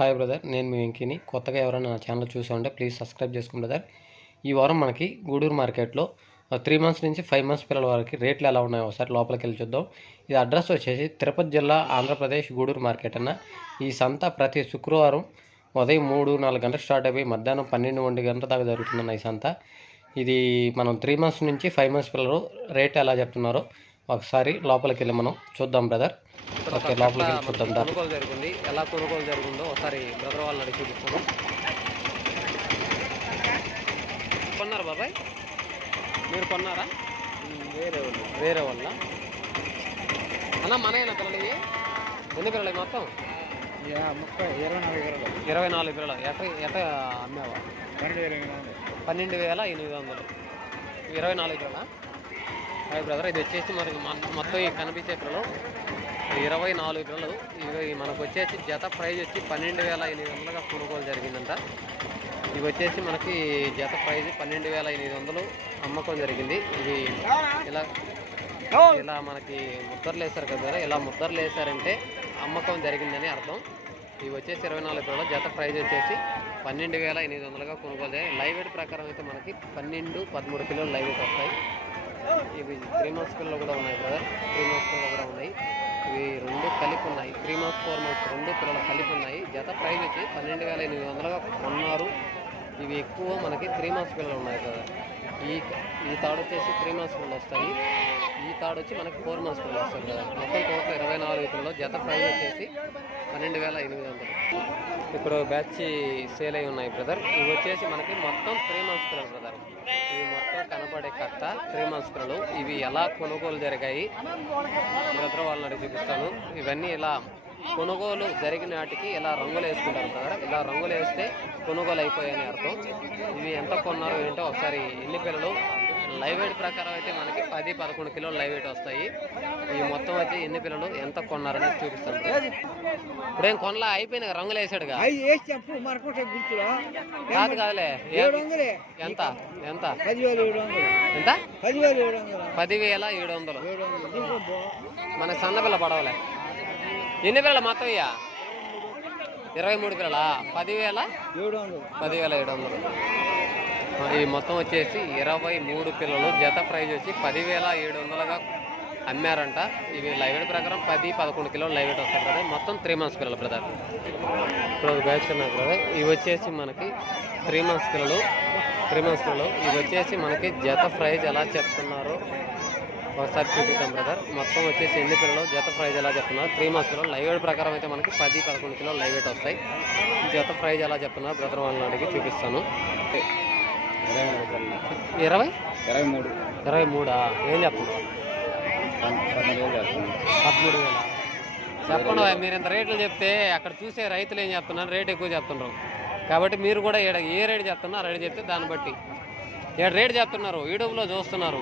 Hi brother నేను మీ వెంకీని. కొత్తగా ఎవరైనా నా ఛానల్ చూసా ఉంటే ప్లీజ్ సబ్స్క్రైబ్ చేసుకోండి బ్రదర్. ఈ వారం మనకి గూడూరు మార్కెట్లో త్రీ మంత్స్ నుంచి ఫైవ్ మంత్స్ పిల్లల వరకు రేట్లు ఎలా ఉన్నాయో ఒకసారి లోపలికి వెళ్ళి చూద్దాం. ఇది అడ్రస్ వచ్చేసి తిరుపతి జిల్లా ఆంధ్రప్రదేశ్ గూడూరు మార్కెట్ అన్న. ఈ సంత ప్రతి శుక్రవారం ఉదయం మూడు నాలుగు గంటలకు స్టార్ట్ అయిపోయి మధ్యాహ్నం పన్నెండు ఒంటి గంటల దాకా జరుగుతుందన్న ఈ సంత. ఇది మనం త్రీ మంత్స్ నుంచి ఫైవ్ మంత్స్ పిల్లలు రేట్ ఎలా చెప్తున్నారో ఒకసారి లోపలికి వెళ్ళి మనం చూద్దాం బ్రదర్. ఓకే లోపలికి వెళ్ళి చూద్దాం దా. కొనుగోలు జరిగింది. ఎలా కొనుగోలు జరిగిందో ఒకసారి బ్రదర్ వాళ్ళని అడిగి చూపిస్తాను. కొన్నారు బాబాయ్? మీరు కొన్నారా? వేరే వాళ్ళు వేరే వాళ్ళ. అన్న మనయేనా పిల్లలు ఎన్ని పిల్లలు మొత్తం? ముప్పై ఇరవై నాలుగు ఇరవై ఇరవై నాలుగు పిల్లలు. ఎట ఎట అమ్మావా? పన్నెండు వేల ఎనిమిది వందలు. పన్నెండు వేల ఎనిమిది వందలు. ఇరవై నాలుగు పిల్లల? అదే బ్రదర్ ఇది వచ్చేసి మనకి మొత్తం ఈ కనిపించే పిల్లలు ఇరవై నాలుగు పిల్లలు ఇవి మనకు వచ్చేసి జత ప్రైజ్ వచ్చి పన్నెండు వేల ఎనిమిది వందలుగా కొనుగోలు జరిగిందంట. ఇవి వచ్చేసి మనకి జత ప్రైజ్ పన్నెండు వేల ఎనిమిది వందలు అమ్మకం జరిగింది. ఇవి ఇలా ఇలా మనకి ముద్దర్లు వేశారు కదా ఇలా ముద్దర్లు వేశారంటే అమ్మకం జరిగిందని అర్థం. ఇవి వచ్చేసి ఇరవై నాలుగు పిల్లలు జత ప్రైజ్ వచ్చేసి పన్నెండు వేల ఎనిమిది వందలుగా కొనుగోలు చేయాలి లైవ్ వెయిట్ ప్రకారం అయితే మనకి పన్నెండు పదమూడు కిలోలు లైవ్ వెయిట్ వస్తాయి. ఇవి త్రీ మంత్స్ పిల్లలు కూడా ఉన్నాయి బ్రదర్ త్రీ మంత్స్ పిల్లలు కూడా ఉన్నాయి. ఇవి రెండు కలిపి ఉన్నాయి. త్రీ మంత్స్ ఫోర్ మంత్స్ రెండు పిల్లలు కలిపి ఉన్నాయి. జత ప్రైజ్ వచ్చి పన్నెండు వేల ఎనిమిది వందలుగా కొన్నారు. ఇవి ఎక్కువ మనకి త్రీ మంత్స్ పిల్లలు ఉన్నాయి కదా ఈ ఈ తాడు వచ్చేసి త్రీ మంత్స్ పిల్లలు వస్తాయి. ఈ తాడు వచ్చి మనకి ఫోర్ మంత్స్ పిల్లలు వస్తాయి కదా మొత్తం టోటల్ ఇరవై నాలుగు పిల్లలు. జత ప్రైజ్ వచ్చేసి పన్నెండు వేల ఎనిమిది వందలు. ఇప్పుడు బ్యాచ్ సేల్ అయి ఉన్నాయి బ్రదర్ ఇవి వచ్చేసి మనకి మొత్తం త్రీ మంత్స్ పిల్లలు బ్రదర్ ఇవి మొత్తం కనబడే కట్ట త్రీ మంత్స్ పిల్లలు ఇవి ఎలా కొనుగోలు జరిగాయి బ్రదర్ వాళ్ళని అడిగి చూపిస్తాను. ఇవన్నీ ఇలా కొనుగోలు జరిగిన వాటికి ఇలా రంగులు వేసుకుంటారు కదా ఇలా రంగులు వేస్తే కొనుగోలు అయిపోయాయని అర్థం. ఇవి ఎంత కొన్నారో ఏంటో ఒకసారి ఎన్ని పిల్లలు లైవ్ వెయిట్ ప్రకారం అయితే మనకి పది పదకొండు కిలోలు లైవ్ వెయిట్ వస్తాయి. ఈ మొత్తం వచ్చి ఎన్ని పిల్లలు ఎంత కొన్నారని చూపిస్తాను ఇప్పుడేం కొనలా? అయిపోయినాయి రంగులు వేసాడుగా. అవి వేసి చెప్పు మనకుంటే గుర్తులో కాదు కాదులే ఎంత? ఎంత? ఎంత? పదివేలు ఏడు వందలు. మన సన్న పిల్ల పడవలే. ఎన్ని పిల్లలు మొత్తం ఇయ్యా? ఇరవై మూడు పిల్లలా? పదివేల? పదివేల ఏడు వందలు. ఇది మొత్తం వచ్చేసి ఇరవై మూడు పిల్లలు జత ప్రైజ్ వచ్చి పదివేల ఏడు వందలుగా అమ్మారంట. ఇవి లైవ్ వెయిట్ ప్రకారం పది పదకొండు కిలోలు లైవ్ వెయిట్ వస్తాయి బ్రదర్ మొత్తం త్రీ మంత్స్ పిల్లలు బ్రదర్ ఇప్పుడు ఒక బ్యాచ్ ఉన్నాయి బ్రదర్ ఇవి వచ్చేసి మనకి త్రీ మంత్స్ పిల్లలు త్రీ మంత్స్ పిల్లలు. ఇవి వచ్చేసి మనకి జత ప్రైజ్ ఎలా చెప్తున్నారు? ఒకసారి చూపిద్దాం బ్రదర్ మొత్తం వచ్చేసి ఎన్ని పిల్లలు జత ప్రైజ్ ఎలా చెప్తున్నారు? త్రీ మంత్స్ పిల్లలు. లైవ్ వెయిట్ ప్రకారం అయితే మనకి పది పదకొండు కిలోలు లైవ్ వెయిట్ వస్తాయి. జత ప్రైజ్ ఎలా చెప్తున్నారు? బ్రదర్ వాళ్ళని అడిగి చూపిస్తాను. ఇరవై? ఇరవై? మూడు. ఇరవై మూడా? ఏం చెప్తున్నారు పదమూడు వేల? చెప్పండి మీరు ఇంత రేట్లు చెప్తే అక్కడ చూసే రైతులు ఏం చెప్తున్నారు రేట్ ఎక్కువ చెప్తున్నారు కాబట్టి మీరు కూడా ఏ రేట్ చెప్తున్నారు రేట్ చెప్తే దాన్ని బట్టి. ఇక్కడ రేట్ చెప్తున్నారు యూట్యూబ్లో చూస్తున్నారు.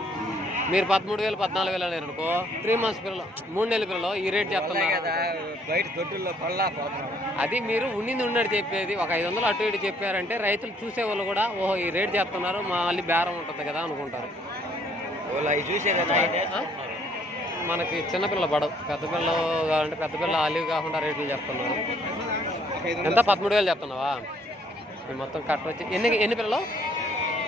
మీరు పదమూడు వేలు పద్నాలుగు వేలు అనేరు అనుకో త్రీ మంత్స్ పిల్లలు మూడు నెలల పిల్లలు ఈ రేట్ చెప్తున్నారు. అది మీరు ఉన్నింది ఉన్నట్టు చెప్పేది ఒక ఐదు వందలు అటు ఇటు చెప్పారంటే రైతులు చూసే వాళ్ళు కూడా ఓహో ఈ రేట్ చెప్తున్నారు మళ్ళీ బేరం ఉంటుంది కదా అనుకుంటారు? మనకి చిన్నపిల్ల పడవు. పెద్ద పిల్ల కావాలంటే పెద్ద పిల్ల అలివి కాకుండా రేట్లు చెప్తున్నారు. ఎంత? పదమూడు వేలు చెప్తున్నావా? మొత్తం కట్ట వచ్చి ఎన్ని ఎన్ని పిల్లలు?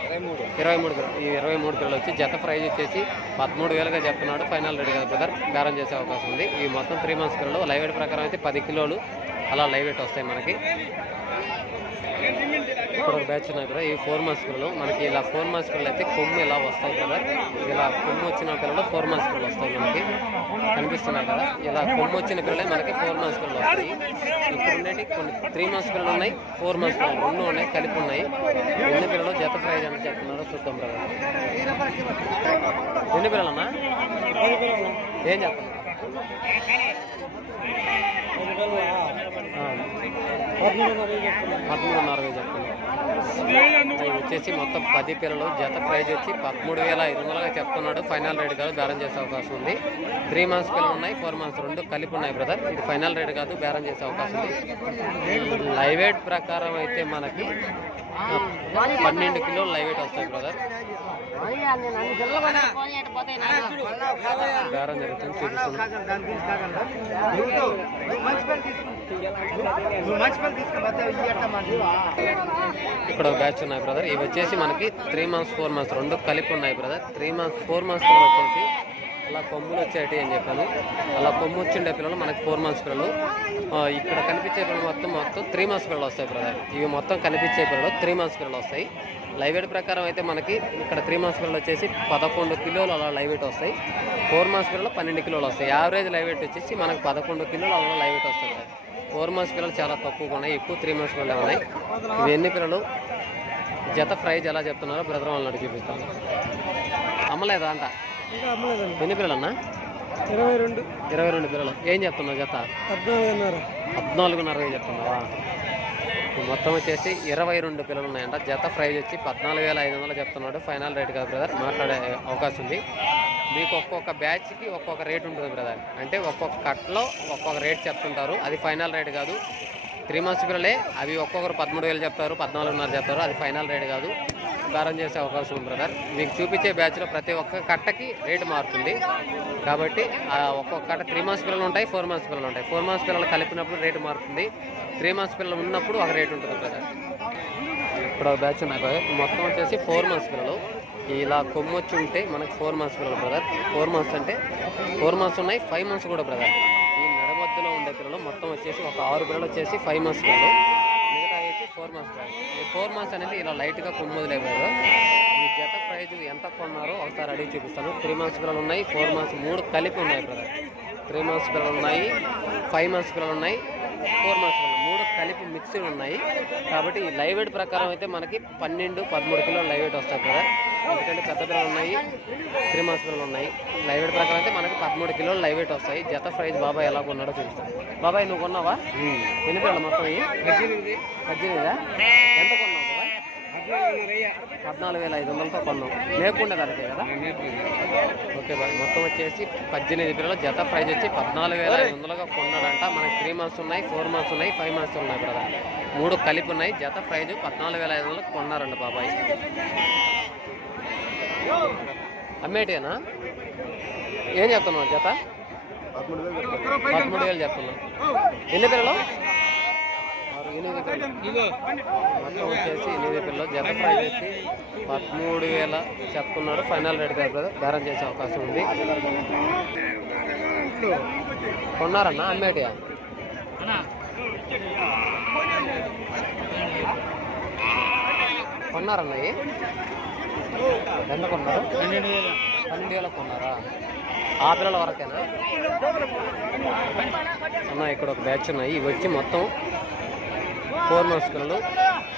ఇరవై మూడు. ఇరవై ఈ ఇరవై మూడు కిలోలు వచ్చి జత ప్రైజ్ వచ్చేసి పదమూడు వేలుగా చెప్తున్నాడు. ఫైనల్ రెడీ కదా బ్రదర్? బేరం చేసే అవకాశం ఉంది. ఈ మొత్తం త్రీ మంత్స్ కిలోలు. లైవ్ వెయిట్ ప్రకారం అయితే పది కిలోలు అలా లైవ్ వెయిట్ వస్తాయి మనకి. ఇప్పుడు ఒక బ్యాచ్ ఉన్నాయి కదా ఈ ఫోర్ మంత్స్ పిల్లలు మనకి ఇలా ఫోర్ మంత్స్ పిల్లలు అయితే కొమ్ము ఇలా వస్తాయి కదా. ఇలా కొమ్ము వచ్చిన పిల్లలు ఫోర్ మంత్స్ పిల్లలు వస్తాయి మనకి. కనిపిస్తున్నాయి కదా. ఇలా కొమ్ము వచ్చిన పిల్లలే మనకి ఫోర్ మంత్స్ పిల్లలు వస్తాయి. ఇప్పుడు ఉండేటి కొన్ని త్రీ మంత్స్ పిల్లలు ఉన్నాయి ఫోర్ మంత్స్ పిల్లలు రెండు ఉన్నాయి కలిపి ఉన్నాయి. ఎన్ని పిల్లలు జత ప్రైజ్ ఎంత చెప్తున్నారో చూద్దాం కదా. ఎన్ని పిల్లలన్నా? ఏం చెప్తున్నారు ఆ, పదమూడున్నర వేలు చెప్తున్నారు వచ్చేసి మొత్తం పది పిల్లలు జత ప్రైజ్ వచ్చి పదమూడు వేల ఐదు వందలుగా చెప్తున్నాడు. ఫైనల్ రేట్ కాదు బేరం చేసే అవకాశం ఉంది. త్రీ మంత్స్ పిల్లలు ఉన్నాయి ఫోర్ మంత్స్ రెండు కలిపి ఉన్నాయి బ్రదర్. ఇది ఫైనల్ రేట్ కాదు బేరం చేసే అవకాశం ఉంది. లైవ్ ప్రకారం అయితే మనకి పన్నెండు కిలోలు లైవ్ వెయిట్ వస్తాయి బ్రదర్ బేరం జరుగుతుంది ఇక్కడ ఒక బ్యాచ్ ఉన్నాయి బ్రదర్ ఇవి వచ్చేసి మనకి త్రీ మంత్స్ ఫోర్ మంత్స్ రెండు కలిపి ఉన్నాయి brother three months four months వచ్చేసి అలా కొమ్ములు వచ్చేటి అని చెప్పాను. అలా కొమ్ము వచ్చిండే పిల్లలు మనకి ఫోర్ మంత్స్ పిల్లలు. ఇక్కడ కనిపించే పిల్లలు మొత్తం మొత్తం త్రీ మంత్స్ పిల్లలు వస్తాయి బ్రదర్ ఇవి మొత్తం కనిపించే పిల్లలు త్రీ మంత్స్ పిల్లలు వస్తాయి. లైవ్ వెయిట్ ప్రకారం అయితే మనకి ఇక్కడ త్రీ మంత్స్ పిల్లలు వచ్చేసి పదకొండు కిలోలు అలా లైవ్ వెయిట్ వస్తాయి. ఫోర్ మంత్స్ పిల్లలు పన్నెండు కిలోలు వస్తాయి. యావరేజ్ లైవ్ వెయిట్ వచ్చేసి మనకి పదకొండు కిలోలు అలా లైవ్ వెయిట్ వస్తాయి ఫోర్ మంత్స్ పిల్లలు చాలా తక్కువగా ఉన్నాయి. ఎక్కువ త్రీ మంత్స్ పిల్లలు ఉన్నాయి. ఇవి ఎన్ని పిల్లలు? జత ప్రైజ్ ఎలా చెప్తున్నారో బ్రదర్ వాళ్ళని చూపిస్తాను. అమ్మలేదా అంట? ఎన్ని పిల్లలు అన్న ఇరవై రెండు. ఇరవై రెండు పిల్లలు. ఏం చెప్తున్నావు జత పద్నాలుగున్నర. పద్నాలుగున్నర చెప్తున్నావా మొత్తం వచ్చేసి ఇరవై రెండు పిల్లలు ఉన్నాయంట. జత ప్రైజ్ వచ్చి పద్నాలుగు వేల ఐదు వందలు చెప్తున్నాడు. ఫైనల్ రేట్ కాదు బ్రదర్. మాట్లాడే అవకాశం ఉంది. మీకు ఒక్కొక్క బ్యాచ్కి ఒక్కొక్క రేట్ ఉంటుంది బ్రదర్. అంటే ఒక్కొక్క కట్లో ఒక్కొక్క రేట్ చెప్తుంటారు. అది ఫైనల్ రేట్ కాదు. త్రీ మంత్స్ పిల్లలే. అవి ఒక్కొక్కరు పదమూడు వేలు చెప్తారు పద్నాలుగున్నర చెప్తారు. అది ఫైనల్ రేట్ కాదు. దారం చేసే అవకాశం ఉంది బ్రదర్ మీకు చూపించే బ్యాచ్లో ప్రతి ఒక్క కట్టకి రేటు మారుతుంది. కాబట్టి ఆ ఒక్కొక్క కట్ట త్రీ మంత్స్ పిల్లలు ఉంటాయి ఫోర్ మంత్స్ పిల్లలు ఉంటాయి. ఫోర్ మంత్స్ పిల్లలు కలిపినప్పుడు రేటు మారుతుంది. త్రీ మంత్స్ పిల్లలు ఉన్నప్పుడు ఒక రేటు ఉంటుంది బ్రదర్ ఇప్పుడు ఒక బ్యాచ్ ఉన్నాయి మొత్తం వచ్చేసి ఫోర్ మంత్స్ పిల్లలు. ఇలా కొమ్ము వచ్చి ఉంటే మనకు ఫోర్ మంత్స్ పిల్లలు బ్రదర్ ఫోర్ మంత్స్ అంటే ఫోర్ మంత్స్ ఉన్నాయి ఫైవ్ మంత్స్ కూడా బ్రదర్ ఈ నడమధ్యలో ఉండే పిల్లలు మొత్తం వచ్చేసి ఒక ఆరు పిల్లలు వచ్చేసి ఫైవ్ మంత్స్ పిల్లలు. ఫోర్ మంత్స్ ఈ ఫోర్ మంత్స్ అనేది ఇలా లైట్గా కొమ్ము వదిలే ఈ జత ప్రైజ్ ఎంత కొన్నారో ఒకసారి అడిగి చూపిస్తాను. త్రీ మంత్స్ పిల్లలు ఉన్నాయి ఫోర్ మంత్స్ మూడు కలిపి ఉన్నాయి బ్రదర్. త్రీ మంత్స్ పిల్లలు ఉన్నాయి ఫైవ్ మంత్స్ పిల్లలు ఉన్నాయి ఫోర్ మంత్స్ పిల్లలు మూడు కలిపి మిక్స్డ్ ఉన్నాయి. కాబట్టి ఈ లైవ్ వెయిట్ ప్రకారం అయితే మనకి పన్నెండు పదమూడు కిలో లైవ్ వెయిట్ వస్తాయి కదా ఎందుకంటే పెద్ద పిల్లలు ఉన్నాయి త్రీ మంత్స్ పిల్లలు ఉన్నాయి. లైవ్ వెయిట్ ప్రకారం అయితే మనకి పదమూడు కిలోలు లైవ్ వెయిట్ వస్తాయి. జత ప్రైజ్ బాబాయ్ ఎలా కొన్నాడో చూపిస్తాను బాబాయ్ నువ్వు కొన్నావా? ఎన్ని పిల్లలు మొత్తం ఇవి? పద్దెనిమిదా. ఎంత కొన్నావు పద్నాలుగు వేల ఐదు వందలతో కొన్నాం లేకుండా ధరకే కదా? ఓకే బాయ్ మొత్తం వచ్చేసి పద్దెనిమిది పిల్లలు జత ప్రైజ్ వచ్చి పద్నాలుగు వేల ఐదు వందలుగా కొన్నాడంట. మనకి త్రీ మంత్స్ ఉన్నాయి ఫోర్ మంత్స్ ఉన్నాయి ఫైవ్ మంత్స్ ఉన్నాయి బ్రదర్. మూడు కలిపి ఉన్నాయి. జత ప్రైజ్ పద్నాలుగు వేల ఐదు వందలకు కొన్నారంట బాబాయ్. అమ్మేటేనా ఏం చెప్తున్నావు జత? పదమూడు వేలు చెప్తున్నావు ఎన్ని పిల్లలు? ఎనిమిది పిల్లలు. మొత్తం వచ్చేసి ఎనిమిది పిల్లలు. జత ప్రైజ్ వచ్చి పదమూడు వేల చెప్తున్నాడు ఫైనల్ రేట్ దగ్గర బ్రదర్ బేరం చేసే అవకాశం ఉంది. కొన్నారన్నా? అమ్మేటియా కొన్నారన్న ఎంత కొన్నారు? పన్నెండు వేలకు కొన్నారా? ఆ పిల్లల వరకేనా? అన్న ఇక్కడ ఒక బ్యాచ్ ఉన్నాయి. ఇవి వచ్చి మొత్తం ఫోర్ మంత్స్ పిల్లలు.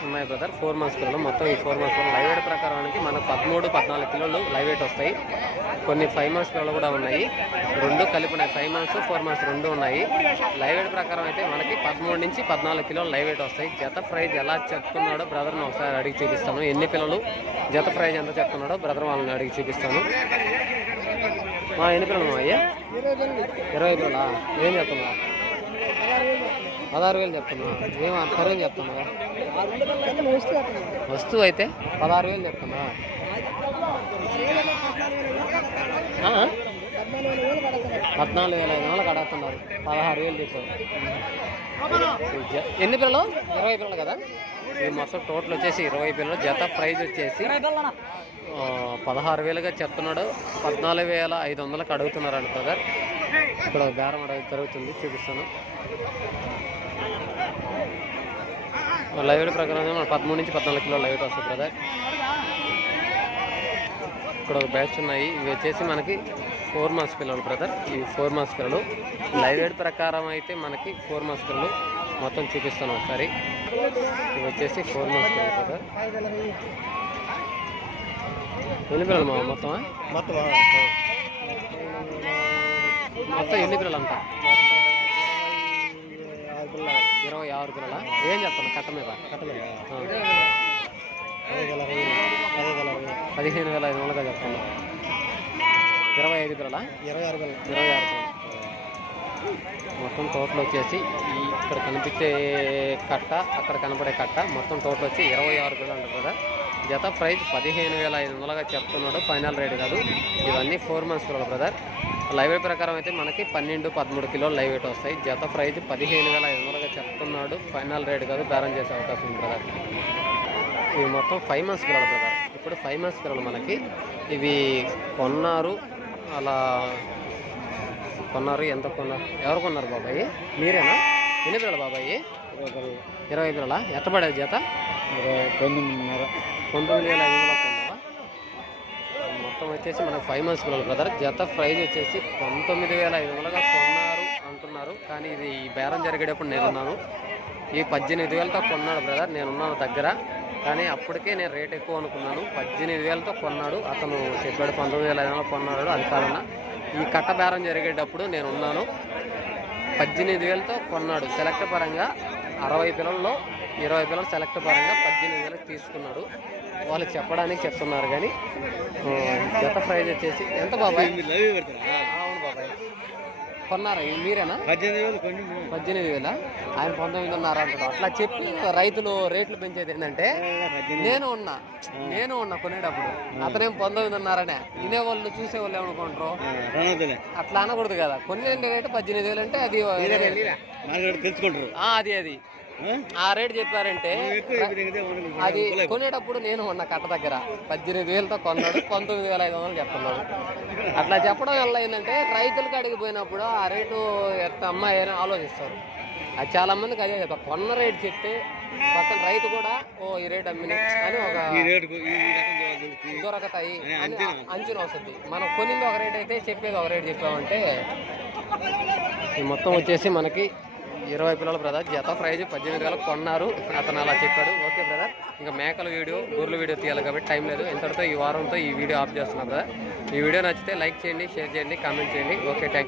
ఉన్నాయి బ్రదర్ ఫోర్ మంత్స్ పిల్లలు. మొత్తం ఈ ఫోర్ మంత్స్ పిల్లలు. లైవ్ వెయిట్ ప్రకారానికి మనకు పదమూడు పద్నాలుగు కిలోలు లైవ్ వెయిట్ వస్తాయి. కొన్ని ఫైవ్ మంత్స్ పిల్లలు కూడా ఉన్నాయి. రెండు కలిపి ఉన్నాయి. ఫైవ్ మంత్స్ ఫోర్ మంత్స్ రెండు ఉన్నాయి. లైవ్ వెయిట్ ప్రకారం అయితే మనకి పదమూడు నుంచి పద్నాలుగు కిలోలు లైవ్ వెయిట్ వస్తాయి. జత ప్రైజ్ ఎలా చెప్తున్నాడో బ్రదర్ని ఒకసారి అడిగి చూపిస్తాను. ఎన్ని పిల్లలు జత ప్రైజ్ ఎంత చెప్తున్నాడో బ్రదర్ వాళ్ళని అడిగి చూపిస్తాను. మా ఎన్ని పిల్లలు అయ్యా? ఇరవై పిల్లలా? ఏం చెప్తున్నా పదహారు వేలు చెప్తున్నా ఏం ఖరీదు చెప్తున్నా వస్తువు అయితే పదహారు వేలు చెప్తున్నా పద్నాలుగు వేల ఐదు వందలు కడుతున్నారు. పదహారు వేలు చెప్పారు ఎన్ని పిల్లలు? ఇరవై పిల్లలు కదా? ఈ మొత్తం టోటల్ వచ్చేసి ఇరవై పిల్లలు. జత ప్రైజ్ వచ్చేసి పదహారు వేలుగా చెప్తున్నాడు. పద్నాలుగు వేల ఐదు వందలకు అడుగుతున్నారండి బ్రదర్. ఇక్కడ బేరం అడగ జరుగుతుంది. చూపిస్తాను. లైవ్ ప్రకారం మన పదమూడు నుంచి పద్నాలుగు కిలో లైవ్ వస్తుంది బ్రదర్. ఇక్కడ ఒక బ్యాచ్ ఉన్నాయి. ఇవి వచ్చేసి మనకి ఫోర్ మంత్స్ పిల్లలు బ్రదర్ ఇవి ఫోర్ మంత్స్ పిల్లలు. లైవ్ వెయిట్ ప్రకారం అయితే మనకి ఫోర్ మంత్స్ పిల్లలు మొత్తం చూపిస్తాను ఒకసారి. ఇవి వచ్చేసి ఫోర్ మంత్స్ పిల్లలు బ్రదర్ ఎన్ని పిల్లలు మా మొత్తం మొత్తం మొత్తం ఎన్ని పిల్లలు. అంట ఇరవై ఆరు పిల్లల? ఏం చెప్తాను కట్ట మీద? ఆ. పదిహేను వేల ఐదు వందలుగా చెప్తాను ఇరవై ఐదు పిల్లల? ఇరవై ఆరు వేల ఇరవై ఆరు పిల్లలు. మొత్తం టోటల్ వచ్చేసి ఈ ఇక్కడ కనిపించే కట్ట అక్కడ కనపడే కట్ట మొత్తం టోటల్ వచ్చి ఇరవై ఆరు పిల్లలు ఉంటుంది కదా. జత ప్రైస్ పదిహేను వేల ఐదు వందలుగా చెప్తున్నాడు. ఫైనల్ రేట్ కాదు. ఇవన్నీ ఫోర్ మంత్స్ పిల్లలు బ్రదర్ లైవ్ వెయిట్ ప్రకారం అయితే మనకి పన్నెండు పదమూడు కిలోలు లైవ్ వెయిట్ వస్తాయి. జత ప్రైస్ పదిహేను వేల ఐదు వందలుగా చెప్తున్నాడు. ఫైనల్ రేట్ కాదు. బేరం చేసే అవకాశం ఉంది బ్రదర్ ఇవి మొత్తం ఫైవ్ మంత్స్ పిల్లలు బ్రదర్ ఇప్పుడు ఫైవ్ మంత్స్ పిల్లలు మనకి ఇవి కొన్నారు అలా కొన్నారు ఎంత కొన్నారు ఎవరు కొన్నారు బాబాయ్? మీరేనా? ఎన్ని పిల్లలు బాబాయ్? ఇరవై పిల్లల. ఎట్ట పడేది జత? తొమ్మిదిన్నర. పంతొమ్మిది వేల ఐదు వందలు కొన్నావా? మొత్తం వచ్చేసి మనకు ఫైవ్ మంత్స్ పిల్లలు బ్రదర్ జత ప్రైజ్ వచ్చేసి పంతొమ్మిది వేల ఐదు వందలుగా కొన్నారు అంటున్నారు. కానీ ఇది ఈ బేరం జరిగేటప్పుడు నేను ఉన్నాను ఈ పద్దెనిమిది వేలతో కొన్నాడు బ్రదర్ నేను ఉన్నాను దగ్గర. కానీ అప్పటికే నేను రేట్ ఎక్కువ అనుకున్నాను. పద్దెనిమిది వేలతో కొన్నాడు. అతను చెప్పాడు పంతొమ్మిది వేల ఐదు వందలు కొన్నాడు అది కాదన్న ఈ కట్ట బేరం జరిగేటప్పుడు నేను ఉన్నాను. పద్దెనిమిది వేలతో కొన్నాడు. సెలెక్ట్ పరంగా అరవై పిల్లల్లో ఇరవై పిల్లలు సెలెక్ట్ పరంగా పద్దెనిమిది వేలకు తీసుకున్నాడు. వాళ్ళు చెప్పడానికి చెప్తున్నారు కానీ జత ప్రైజ్ వచ్చేసి ఎంత బాబాయ్ లవ్ పెడతారా ఆ, అవును బాబాయ్ కొన్నారా? మీరేనా? పద్దెనిమిది వేలు కొంచెం పద్దెనిమిది వేల? ఆయన పంతొమ్మిదిన్నర అంటాడు. అట్లా చెప్పి రైతులు రేట్లు పెంచేది ఏంటంటే నేను ఉన్నా. నేను ఉన్నా కొనేటప్పుడు. అతనేం పంతొమ్మిదిన్నరనే వినేవాళ్ళు చూసేవాళ్ళు ఏమనుకుంటారు? అట్లా అనకూడదు కదా. కొన్ని రేటు పద్దెనిమిది వేలు అంటే అది అది అది. ఆ రేట్ చెప్పారంటే అది కొనేటప్పుడు నేను ఉన్న కట్ట దగ్గర పద్దెనిమిది వేలతో కొన్నాడు పంతొమ్మిది వేల ఐదు వందలు చెప్తున్నాడు. అట్లా చెప్పడం వల్ల ఏంటంటే రైతులకు అడిగిపోయినప్పుడు ఆ రేటు ఎంత అమ్మాయి అని ఆలోచిస్తారు. అది చాలా మందికి అదే చెప్తారు. కొన్న రేట్ చెప్తే పక్కన రైతు కూడా ఓ ఈ రేట్ అమ్మిని అని ఒక. దొరకతాయి. అంచనా వస్తుంది. మనం కొనింది ఒక రేట్ అయితే చెప్పేది ఒక రేట్ చెప్పామంటే ఈ మొత్తం వచ్చేసి మనకి ఇరవై పిల్లల బ్రదర్ జత ప్రైజ్ పద్దెనిమిది వేలకు కొన్నారు. అతను అలా చెప్పాడు. ఓకే బ్రదర్ ఇంకా మేకల వీడియో గొర్రెల వీడియో తీయాలి కాబట్టి టైం లేదు. ఇంతటితో ఈ వారంతో ఈ వీడియో ఆఫ్ చేస్తున్నా బ్రదర్ ఈ వీడియో నచ్చితే లైక్ చేయండి షేర్ చేయండి కామెంట్ చేయండి. Okay thank